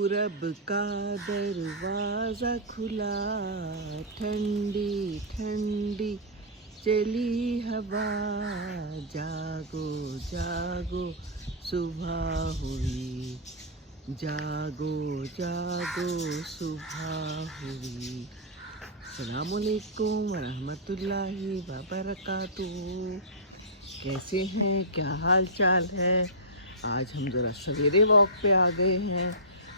पूरब का दरवाजा खुला, ठंडी ठंडी चली हवा, जागो जागो सुबह हुई, जागो जागो सुबह हुई। अस्सलामुअलैकुम वरहमतुल्लाहि वबरकातुहू। कैसे हैं, क्या हाल चाल है? आज हम ज़रा सवेरे वॉक पे आ गए हैं।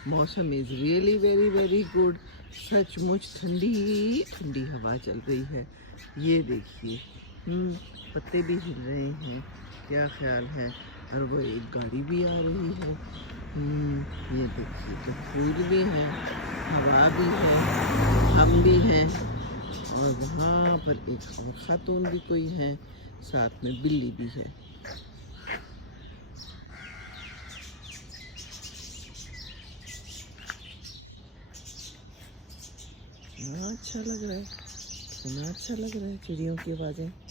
मौसम is really very very good. सचमुच ठंडी ठंडी हवा चल रही है। ये देखिए, पत्ते भी हिल रहे हैं। क्या ख्याल है? और वो एक गाड़ी भी आ रही है। ये देखिए, तो फूल भी हैं, हवा भी है, हम भी हैं, और वहाँ पर एक और खातून भी कोई है, साथ में बिल्ली भी है। हाँ, अच्छा लग रहा है, कितना अच्छा लग रहा है चिड़ियों की आवाज़ें।